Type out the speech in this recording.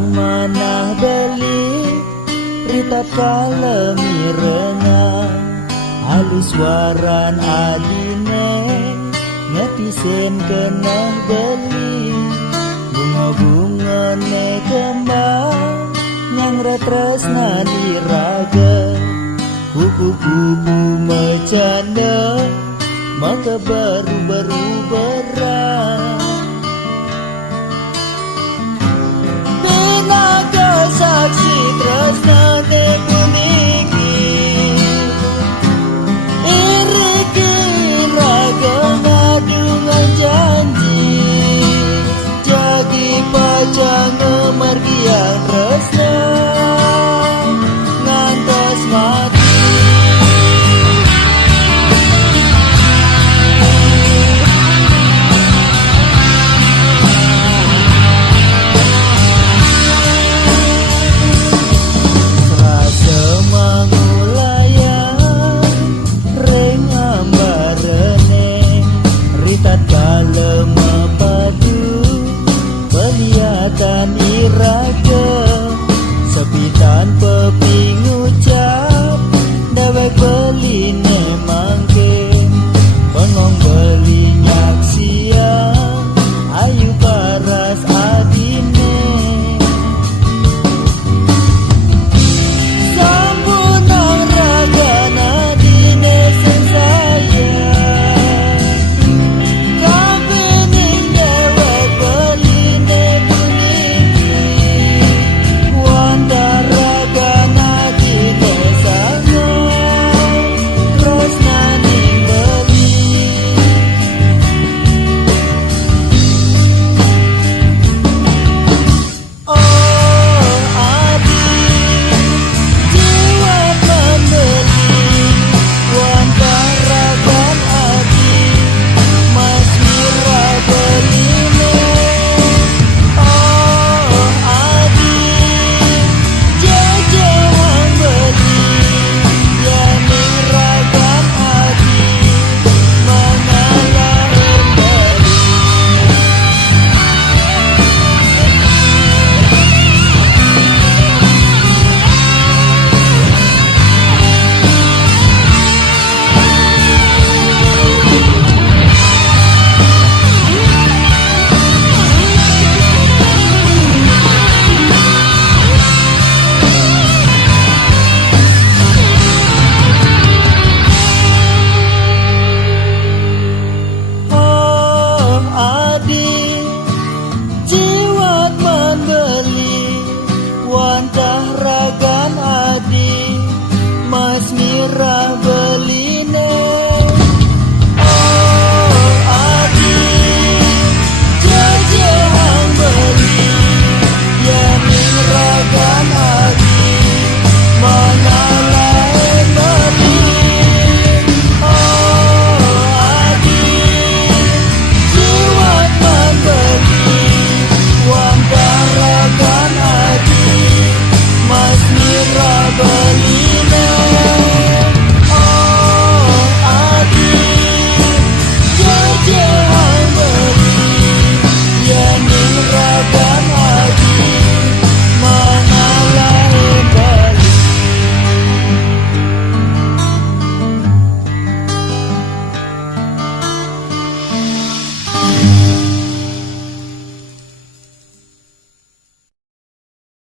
Mang manah beli ritat kalemi renang halus waran adine ngetisen kenah beli bunga-bunga ne kembang yang retresna diraga kupu-kupu macanda maka baru-baru berang Pinaga saksi tresna ne puniki iriki raga ngadungan janji jagi pacang ngemargian tresna ngantos mati Pelihatan iraga sepitan pepi ngucap dawek beli ne mangke bengong beli nyak siang ayu paras adine sambunang raga nadine sensaya kabening dewek beli wantah ragan adi mas mirah beli